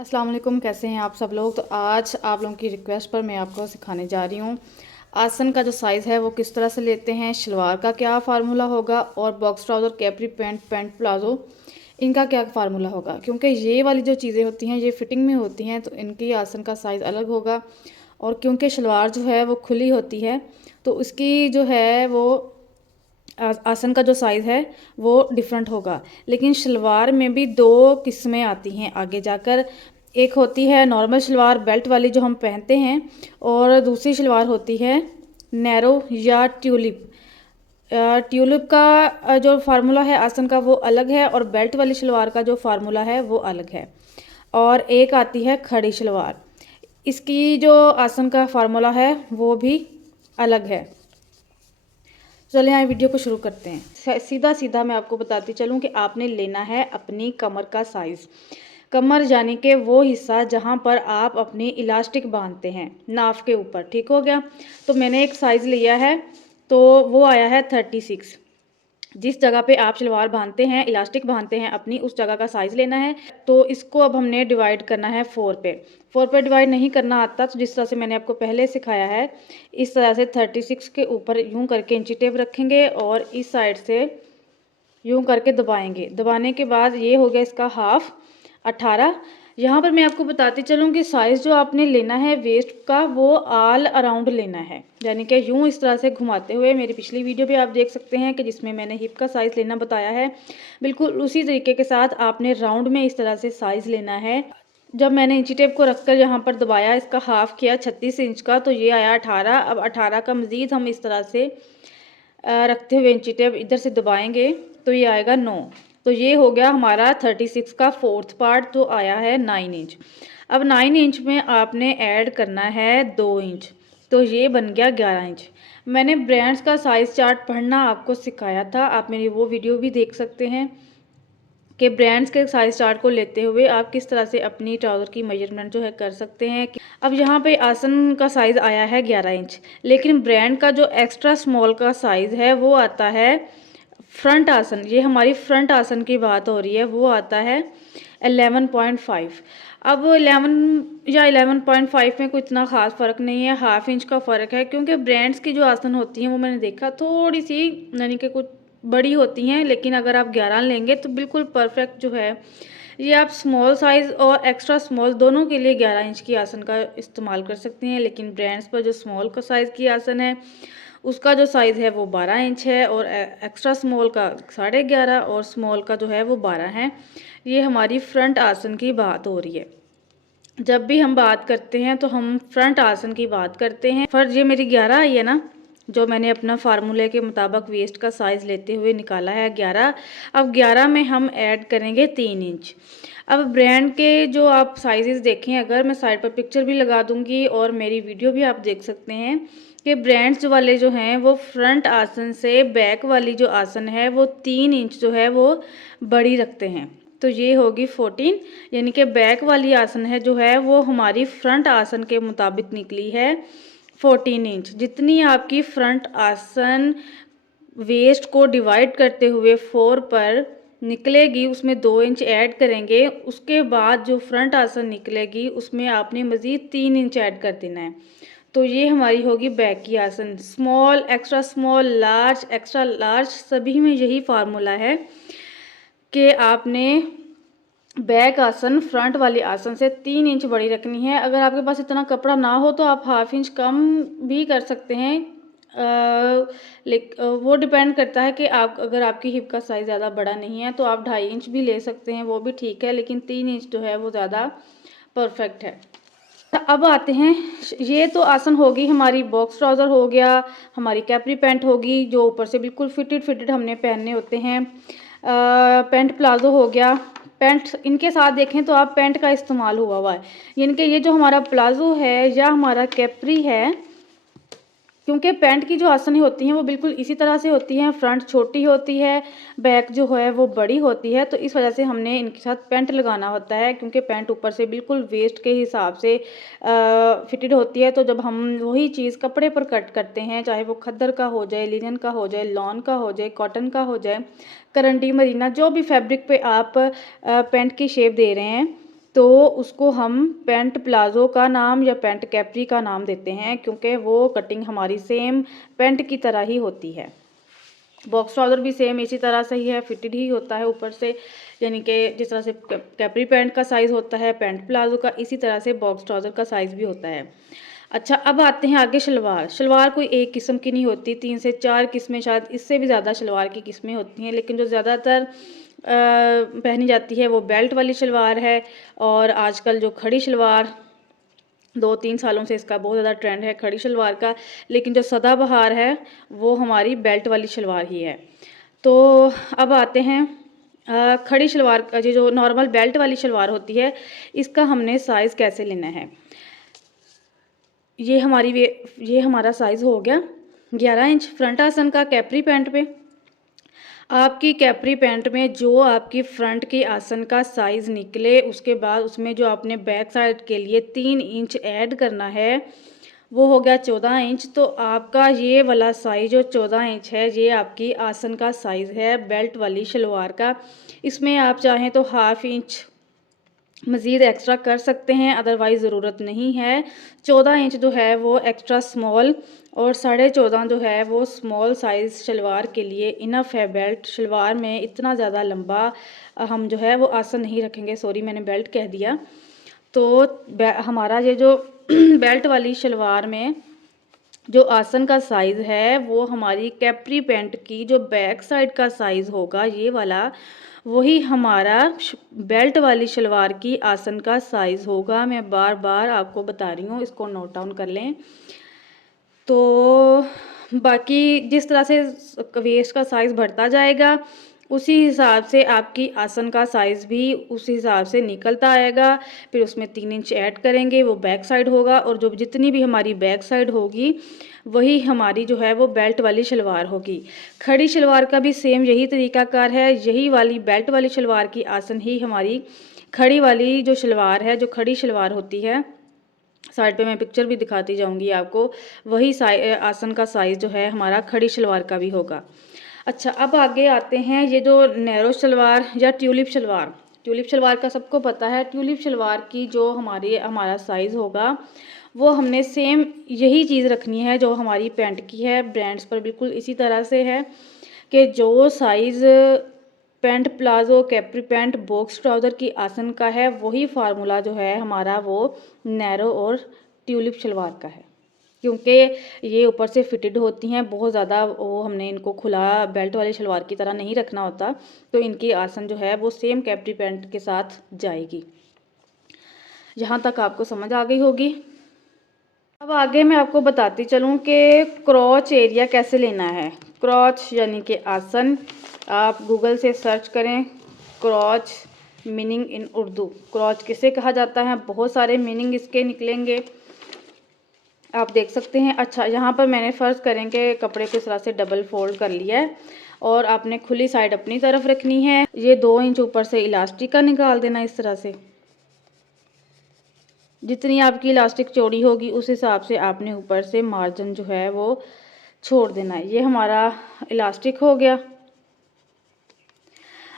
अस्सलाम वालेकुम, कैसे हैं आप सब लोग। तो आज आप लोगों की रिक्वेस्ट पर मैं आपको सिखाने जा रही हूँ आसन का जो साइज़ है वो किस तरह से लेते हैं, शलवार का क्या फ़ार्मूला होगा और box trouser, capri pant, pant palazzo इनका क्या फ़ार्मूला होगा। क्योंकि ये वाली जो चीज़ें होती हैं ये फ़िटिंग में होती हैं तो इनकी आसन का साइज़ अलग होगा। और क्योंकि शलवार जो है वो खुली होती है तो उसकी जो है वो आसन का जो साइज़ है वो डिफरेंट होगा। लेकिन शलवार में भी दो किस्में आती हैं आगे जाकर। एक होती है नॉर्मल शलवार बेल्ट वाली जो हम पहनते हैं, और दूसरी शलवार होती है नैरो या ट्यूलिप। ट्यूलिप का जो फार्मूला है आसन का वो अलग है, और बेल्ट वाली शलवार का जो फार्मूला है वो अलग है। और एक आती है खड़ी शलवार, इसकी जो आसन का फार्मूला है वो भी अलग है। चलिए यहाँ वीडियो को शुरू करते हैं। सीधा सीधा मैं आपको बताती चलूँ कि आपने लेना है अपनी कमर का साइज़। कमर यानी कि वो हिस्सा जहाँ पर आप अपनी इलास्टिक बांधते हैं नाफ के ऊपर, ठीक हो गया। तो मैंने एक साइज़ लिया है, तो वो आया है 36। जिस जगह पे आप शलवार बांधते हैं, इलास्टिक बांधते हैं अपनी, उस जगह का साइज़ लेना है। तो इसको अब हमने डिवाइड करना है 4 पे। 4 पे डिवाइड नहीं करना आता तो जिस तरह से मैंने आपको पहले सिखाया है, इस तरह से 36 के ऊपर यूं करके इंची टेप रखेंगे और इस साइड से यूं करके दबाएंगे। दबाने के बाद ये हो गया इसका हाफ 18। यहाँ पर मैं आपको बताती चलूँ कि साइज़ जो आपने लेना है वेस्ट का वो ऑल अराउंड लेना है, यानी कि यूं इस तरह से घुमाते हुए। मेरी पिछली वीडियो भी आप देख सकते हैं कि जिसमें मैंने हिप का साइज़ लेना बताया है। बिल्कुल उसी तरीके के साथ आपने राउंड में इस तरह से साइज़ लेना है। जब मैंने इंची टेप को रखकर यहाँ पर दबाया, इसका हाफ किया 36 इंच का, तो ये आया 18। अब 18 का मज़ीद हम इस तरह से रखते हुए इंची टेप इधर से दबाएंगे तो ये आएगा 9। तो ये हो गया हमारा 36 का फोर्थ पार्ट, तो आया है 9 इंच। अब 9 इंच में आपने ऐड करना है 2 इंच, तो ये बन गया 11 इंच। मैंने ब्रांड्स का साइज़ चार्ट पढ़ना आपको सिखाया था, आप मेरी वो वीडियो भी देख सकते हैं कि ब्रांड्स के साइज़ चार्ट को लेते हुए आप किस तरह से अपनी ट्राउज़र की मेजरमेंट जो है कर सकते हैं। अब यहाँ पे आसन का साइज़ आया है 11 इंच, लेकिन ब्रांड का जो एक्स्ट्रा स्मॉल का साइज़ है वो आता है फ्रंट आसन। ये हमारी फ्रंट आसन की बात हो रही है, वो आता है 11.5। अब 11 या 11.5 में कोई इतना ख़ास फ़र्क नहीं है, हाफ इंच का फ़र्क है। क्योंकि ब्रांड्स की जो आसन होती हैं वो मैंने देखा थोड़ी सी यानी कि कुछ बड़ी होती हैं, लेकिन अगर आप 11 लेंगे तो बिल्कुल परफेक्ट जो है। ये आप स्मॉल साइज़ और एक्स्ट्रा स्मॉल दोनों के लिए 11 इंच की आसन का इस्तेमाल कर सकते हैं। लेकिन ब्रांड्स पर जो स्मॉल का साइज़ की आसन है उसका जो साइज़ है वो 12 इंच है, और एक्स्ट्रा स्मॉल का 11.5 और स्मॉल का जो है वो 12 है। ये हमारी फ्रंट आसन की बात हो रही है। जब भी हम बात करते हैं तो हम फ्रंट आसन की बात करते हैं। फर्ज ये मेरी 11 आई है ना, जो मैंने अपना फार्मूले के मुताबिक वेस्ट का साइज़ लेते हुए निकाला है 11। अब 11 में हम ऐड करेंगे 3 इंच। अब ब्रांड के जो आप साइज़ेस देखें, अगर मैं साइड पर पिक्चर भी लगा दूंगी और मेरी वीडियो भी आप देख सकते हैं कि ब्रांड्स वाले जो हैं वो फ्रंट आसन से बैक वाली जो आसन है वो 3 इंच जो है वो बड़ी रखते हैं। तो ये होगी 14, यानी कि बैक वाली आसन है जो है वो हमारी फ्रंट आसन के मुताबिक निकली है 14 इंच। जितनी आपकी फ्रंट आसन वेस्ट को डिवाइड करते हुए 4 पर निकलेगी उसमें 2 इंच ऐड करेंगे। उसके बाद जो फ्रंट आसन निकलेगी उसमें आपने मज़ीद 3 इंच ऐड कर देना है। तो ये हमारी होगी बैक की आसन। Small, extra small, large, extra large सभी में यही फार्मूला है कि आपने बैक आसन फ्रंट वाली आसन से 3 इंच बड़ी रखनी है। अगर आपके पास इतना कपड़ा ना हो तो आप हाफ इंच कम भी कर सकते हैं। वो डिपेंड करता है कि आप, अगर आपकी हिप का साइज़ ज़्यादा बड़ा नहीं है तो आप 2.5 इंच भी ले सकते हैं, वो भी ठीक है। लेकिन 3 इंच जो है वो ज़्यादा परफेक्ट है। अब आते हैं, ये तो आसन होगी हमारी, बॉक्स ट्राउज़र हो गया, हमारी कैपरी पैंट होगी जो ऊपर से बिल्कुल फिटेड हमने पहनने होते हैं। पैंट प्लाजो हो गया। पैंट इनके साथ देखें तो आप पैंट का इस्तेमाल हुआ है, यानी कि ये जो हमारा प्लाजो है या हमारा कैपरी है, क्योंकि पैंट की जो आसनें होती हैं वो बिल्कुल इसी तरह से होती हैं। फ्रंट छोटी होती है, बैक जो है वो बड़ी होती है, तो इस वजह से हमने इनके साथ पैंट लगाना होता है। क्योंकि पैंट ऊपर से बिल्कुल वेस्ट के हिसाब से फिटेड होती है। तो जब हम वही चीज़ कपड़े पर कट करते हैं, चाहे वो खद्दर का हो जाए, लिनन का हो जाए, लॉन का हो जाए, कॉटन का हो जाए, करंडी, मरीना, जो भी फैब्रिक पे आप पैंट की शेप दे रहे हैं, तो उसको हम पैंट प्लाज़ो का नाम या पैंट कैप्री का नाम देते हैं, क्योंकि वो कटिंग हमारी सेम पैंट की तरह ही होती है। बॉक्स ट्राउज़र भी सेम इसी तरह से ही है, फिटेड ही होता है ऊपर से, यानी कि जिस तरह से कैप्री पैंट का साइज़ होता है पैंट प्लाज़ो का, इसी तरह से बॉक्स ट्राउज़र का साइज़ भी होता है। अच्छा, अब आते हैं आगे शलवार। शलवार कोई एक किस्म की नहीं होती, 3 से 4 किस्में, शायद इससे भी ज़्यादा शलवार की किस्में होती हैं, लेकिन जो ज़्यादातर पहनी जाती है वो बेल्ट वाली शलवार है। और आजकल जो खड़ी शलवार, 2-3 सालों से इसका बहुत ज़्यादा ट्रेंड है खड़ी शलवार का, लेकिन जो सदाबहार है वो हमारी बेल्ट वाली शलवार ही है। तो अब आते हैं खड़ी शलवार का, जो नॉर्मल बेल्ट वाली शलवार होती है, इसका हमने साइज़ कैसे लेना है। ये हमारा साइज़ हो गया 11 इंच। फ्रंट आसन का कैप्री पैंट पे, आपकी कैप्री पैंट में जो आपकी फ्रंट की आसन का साइज़ निकले, उसके बाद उसमें जो आपने बैक साइड के लिए 3 इंच ऐड करना है, वो हो गया 14 इंच। तो आपका ये वाला साइज़ जो 14 इंच है, ये आपकी आसन का साइज़ है बेल्ट वाली शलवार का। इसमें आप चाहें तो हाफ़ इंच मज़ीद एक्स्ट्रा कर सकते हैं, अदरवाइज़ ज़रूरत नहीं है। 14 इंच जो है वो एक्स्ट्रा स्मॉल और 14.5 जो है वो स्मॉल साइज़ शलवार के लिए इनफ है। बेल्ट शलवार में इतना ज़्यादा लंबा हम जो है वो आसन नहीं रखेंगे, सॉरी मैंने बेल्ट कह दिया। तो हमारा ये जो बेल्ट वाली शलवार में जो आसन का साइज़ है वो हमारी कैप्री पैंट की जो बैक साइड का साइज़ होगा, ये वाला, वही हमारा बेल्ट वाली शलवार की आसन का साइज़ होगा। मैं बार बार आपको बता रही हूँ, इसको नोट डाउन कर लें। तो बाकी जिस तरह से वेस्ट का साइज़ बढ़ता जाएगा, उसी हिसाब से आपकी आसन का साइज़ भी उसी हिसाब से निकलता आएगा। फिर उसमें 3 इंच ऐड करेंगे, वो बैक साइड होगा, और जो जितनी भी हमारी बैक साइड होगी वही हमारी जो है वो बेल्ट वाली शलवार होगी। खड़ी शलवार का भी सेम यही तरीकाकार है। यही वाली बेल्ट वाली शलवार की आसन ही हमारी खड़ी वाली जो शलवार है, जो खड़ी शलवार होती है, साइड पे मैं पिक्चर भी दिखाती जाऊंगी आपको, वही आसन का साइज़ जो है हमारा खड़ी शलवार का भी होगा। अच्छा, अब आगे आते हैं ये जो नैरो शलवार या ट्यूलिप शलवार। ट्यूलिप शलवार का सबको पता है। ट्यूलिप शलवार की जो हमारा साइज़ होगा वो हमने सेम यही चीज़ रखनी है जो हमारी पैंट की है। ब्रांड्स पर बिल्कुल इसी तरह से है कि जो size pant palazzo Capri pant box trouser की आसन का है, वही फार्मूला जो है हमारा वो नैरो और ट्यूलिप शलवार का है, क्योंकि ये ऊपर से फिटेड होती हैं बहुत ज़्यादा, वो हमने इनको खुला बेल्ट वाली शलवार की तरह नहीं रखना होता, तो इनकी आसन जो है वो सेम कैप्री पैंट के साथ जाएगी। यहाँ तक आपको समझ आ गई होगी। अब आगे मैं आपको बताती चलूँ कि क्रॉच एरिया कैसे लेना है। क्रॉच यानी कि आसन, आप गूगल से सर्च करें क्रॉच मीनिंग इन उर्दू। क्रॉच किसे कहा जाता है, बहुत सारे मीनिंग इसके निकलेंगे, आप देख सकते हैं। अच्छा, यहाँ पर मैंने फ़र्ज़ करें कि कपड़े को इस तरह से डबल फोल्ड कर लिया है और आपने खुली साइड अपनी तरफ रखनी है। ये 2 इंच ऊपर से इलास्टिक का निकाल देना इस तरह से। जितनी आपकी इलास्टिक चौड़ी होगी उस हिसाब से आपने ऊपर से मार्जिन जो है वो छोड़ देना है। ये हमारा इलास्टिक हो गया।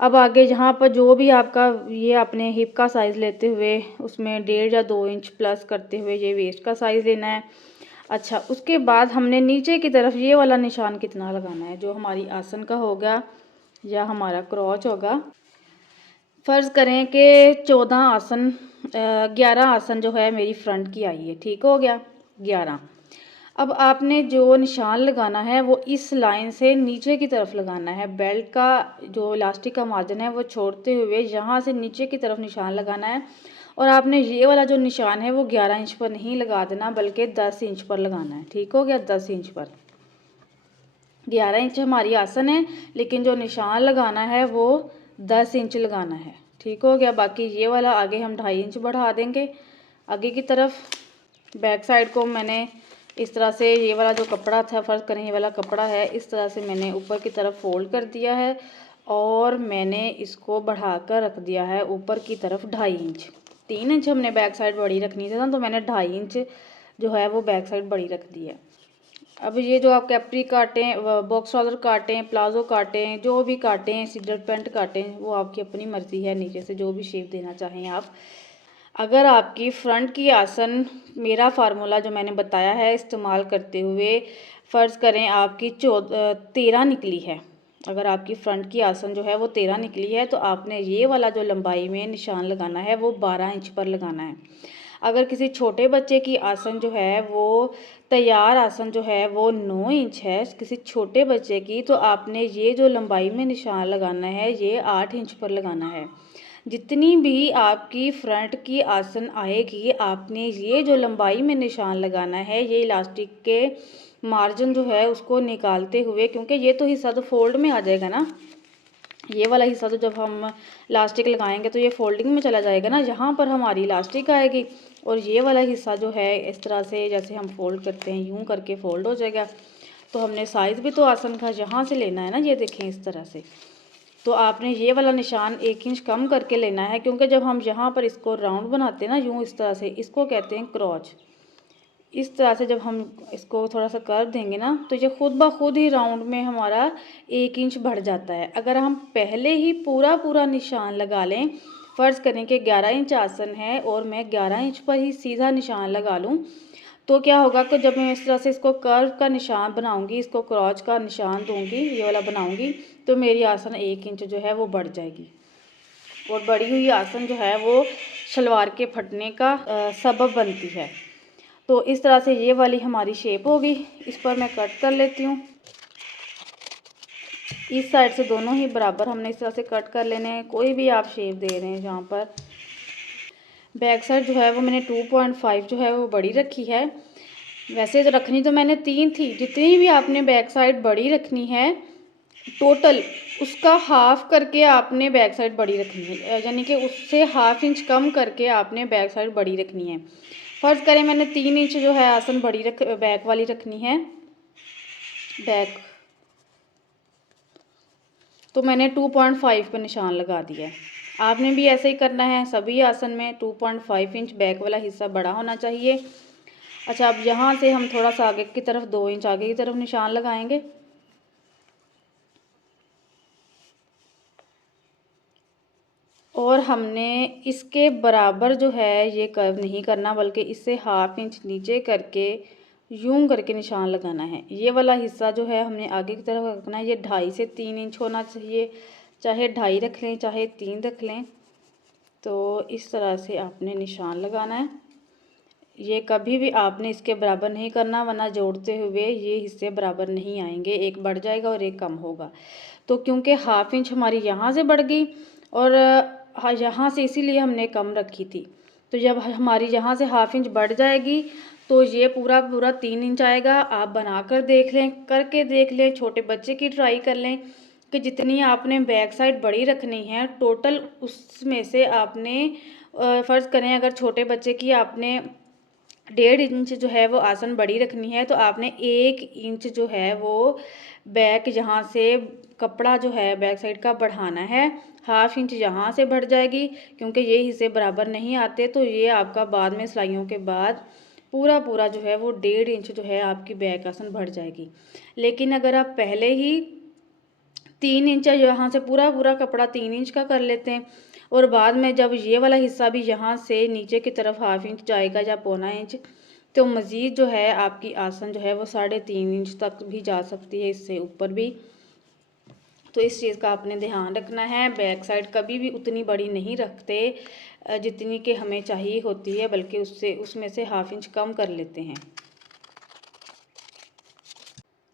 अब आगे यहाँ पर जो भी आपका, ये आपने हिप का साइज़ लेते हुए उसमें 1.5 या 2 इंच प्लस करते हुए ये वेस्ट का साइज़ लेना है। अच्छा, उसके बाद हमने नीचे की तरफ ये वाला निशान कितना लगाना है, जो हमारी आसन का होगा या हमारा क्रॉच होगा। फ़र्ज़ करें कि 11 आसन जो है मेरी फ्रंट की आई है, ठीक हो गया 11। अब आपने जो निशान लगाना है वो इस लाइन से नीचे की तरफ लगाना है। बेल्ट का जो इलास्टिक का मार्जिन है वो छोड़ते हुए यहाँ से नीचे की तरफ निशान लगाना है। और आपने ये वाला जो निशान है वो 11 इंच पर नहीं लगा देना, बल्कि 10 इंच पर लगाना है, ठीक हो गया 10 इंच पर। 11 इंच हमारी आसन है, लेकिन जो निशान लगाना है वो 10 इंच लगाना है, ठीक हो गया। बाकी ये वाला आगे हम 2.5 इंच बढ़ा देंगे आगे की तरफ। बैक साइड को मैंने इस तरह से, ये वाला जो कपड़ा था, फ़र्ज़ करें ये वाला कपड़ा है, इस तरह से मैंने ऊपर की तरफ फोल्ड कर दिया है और मैंने इसको बढ़ा कर रख दिया है ऊपर की तरफ 2.5 इंच। 3 इंच हमने बैक साइड बड़ी रखनी थी ना, तो मैंने 2.5 इंच जो है वो बैक साइड बड़ी रख दी है। अब ये जो आप कैप्री काटें, बॉक्स ट्राउज़र काटें, प्लाज़ो काटें, जो भी काटें, सीडर पैंट काटें, वो आपकी अपनी मर्ज़ी है, नीचे से जो भी शेप देना चाहें आप अगर आपकी फ्रंट की आसन मेरा फार्मूला जो मैंने बताया है इस्तेमाल करते हुए फ़र्ज़ करें आपकी 13 निकली है, अगर आपकी फ्रंट की आसन जो है वो 13 निकली है तो आपने ये वाला जो लंबाई में निशान लगाना है वो 12 इंच पर लगाना है। अगर किसी छोटे बच्चे की आसन जो है वो तैयार आसन जो है वो 9 इंच है किसी छोटे बच्चे की, तो आपने ये जो लंबाई में निशान लगाना है ये 8 इंच पर लगाना है। जितनी भी आपकी फ्रंट की आसन आएगी आपने ये जो लंबाई में निशान लगाना है ये इलास्टिक के मार्जिन जो है उसको निकालते हुए, क्योंकि ये तो हिस्सा तो फोल्ड में आ जाएगा ना, ये वाला हिस्सा तो जब हम इलास्टिक लगाएंगे तो ये फोल्डिंग में चला जाएगा ना, यहाँ पर हमारी इलास्टिक आएगी और ये वाला हिस्सा जो है इस तरह से जैसे हम फोल्ड करते हैं यूं करके फोल्ड हो जाएगा। तो हमने साइज़ भी तो आसन का यहाँ से लेना है ना, ये देखें इस तरह से। तो आपने ये वाला निशान 1 इंच कम करके लेना है, क्योंकि जब हम यहाँ पर इसको राउंड बनाते हैं ना यूँ इस तरह से, इसको कहते हैं क्रॉच। इस तरह से जब हम इसको थोड़ा सा कर देंगे ना तो ये खुद ब खुद ही राउंड में हमारा 1 इंच बढ़ जाता है। अगर हम पहले ही पूरा निशान लगा लें, फ़र्ज़ करें कि 11 इंच आसन है और मैं 11 इंच पर ही सीधा निशान लगा लूँ, तो क्या होगा कि जब मैं इस तरह से इसको कर्व का निशान बनाऊंगी, इसको क्रॉच का निशान दूंगी, ये वाला बनाऊंगी, तो मेरी आसन 1 इंच जो है वो बढ़ जाएगी और बढ़ी हुई आसन जो है वो शलवार के फटने का सबब बनती है। तो इस तरह से ये वाली हमारी शेप होगी। इस पर मैं कट कर लेती हूँ। इस साइड से दोनों ही बराबर हमने इस तरह से कट कर लेने हैं, कोई भी आप शेप दे रहे हैं जहाँ पर। बैक साइड जो है वो मैंने 2.5 जो है वो बड़ी रखी है। वैसे तो रखनी तो मैंने 3 थी, जितनी भी आपने बैक साइड बड़ी रखनी है टोटल उसका हाफ करके आपने बैक साइड बड़ी रखनी है, यानी कि उससे हाफ इंच कम करके आपने बैक साइड बड़ी रखनी है। फ़र्ज़ करें मैंने 3 इंच जो है आसन बड़ी बैक वाली रखनी है बैक, तो मैंने 2.5 पे निशान लगा दिया है। आपने भी ऐसे ही करना है, सभी आसन में 2.5 इंच बैक वाला हिस्सा बड़ा होना चाहिए। अच्छा, अब यहाँ से हम थोड़ा सा आगे की तरफ 2 इंच आगे की तरफ निशान लगाएंगे। और हमने इसके बराबर जो है ये कर्व नहीं करना, बल्कि इससे हाफ इंच नीचे करके यूं करके निशान लगाना है। ये वाला हिस्सा जो है हमने आगे की तरफ रखना है, ये 2.5 से 3 इंच होना चाहिए, चाहे 2.5 रख लें चाहे 3 रख लें। तो इस तरह से आपने निशान लगाना है। ये कभी भी आपने इसके बराबर नहीं करना, वरना जोड़ते हुए ये हिस्से बराबर नहीं आएंगे, एक बढ़ जाएगा और एक कम होगा। तो क्योंकि हाफ इंच हमारी यहाँ से बढ़ गई और हाँ यहाँ से इसीलिए हमने कम रखी थी, तो जब हमारी यहाँ से हाफ इंच बढ़ जाएगी तो ये पूरा 3 इंच आएगा। आप बनाकर देख लें, करके देख लें, छोटे बच्चे की ट्राई कर लें कि जितनी आपने बैक साइड बड़ी रखनी है टोटल उसमें से आपने फ़र्ज़ करें अगर छोटे बच्चे की आपने 1.5 इंच जो है वो आसन बड़ी रखनी है, तो आपने 1 इंच जो है वो बैक यहाँ से कपड़ा जो है बैक साइड का बढ़ाना है। हाफ इंच यहाँ से बढ़ जाएगी, क्योंकि ये हिस्से बराबर नहीं आते, तो ये आपका बाद में सिलाइयों के बाद पूरा जो है वो 1.5 इंच जो है आपकी बैक आसन बढ़ जाएगी। लेकिन अगर आप पहले ही 3 इंच यहाँ से पूरा कपड़ा 3 इंच का कर लेते हैं और बाद में जब ये वाला हिस्सा भी यहाँ से नीचे की तरफ हाफ इंच जाएगा या 1.25 इंच, तो मज़ीद जो है आपकी आसन जो है वो 3.5 इंच तक भी जा सकती है, इससे ऊपर भी। तो इस चीज़ का आपने ध्यान रखना है। बैक साइड कभी भी उतनी बड़ी नहीं रखते जितनी कि हमें चाहिए होती है, बल्कि उसमें से हाफ इंच कम कर लेते हैं।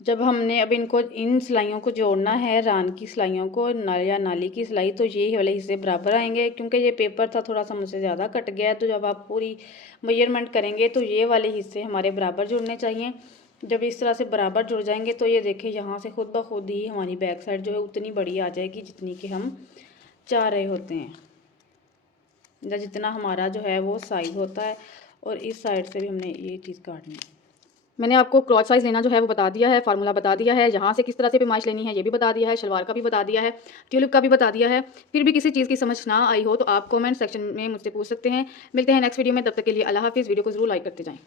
जब हमने अब इनको इन सिलाइयों को जोड़ना है, रान की सिलाइयों को या नाली की सिलाई, तो ये वाले हिस्से बराबर आएंगे। क्योंकि ये पेपर था थोड़ा सा मुझसे ज़्यादा कट गया है, तो जब आप पूरी मेजरमेंट करेंगे तो ये वाले हिस्से हमारे बराबर जुड़ने चाहिए। जब इस तरह से बराबर जुड़ जाएंगे तो ये देखिए यहाँ से खुद ब खुद ही हमारी बैक साइड जो है उतनी बड़ी आ जाएगी जितनी कि हम चाह रहे होते हैं, या जितना हमारा जो है वो साइज़ होता है। और इस साइड से भी हमने ये चीज़ काटनी है। मैंने आपको क्रॉच साइज़ लेना जो है वो बता दिया है, फार्मूला बता दिया है, यहाँ से किस तरह से पैमाइश लेनी है ये भी बता दिया है, शलवार का भी बता दिया है, ट्यूलिप का भी बता दिया है। फिर भी किसी चीज़ की समझ ना आई हो तो आप कमेंट सेक्शन में मुझसे पूछ सकते हैं। मिलते हैं नेक्स्ट वीडियो में, तब तक के लिए अल्लाह हाफिज़। वीडियो को ज़रूर लाइक करते जाएँ।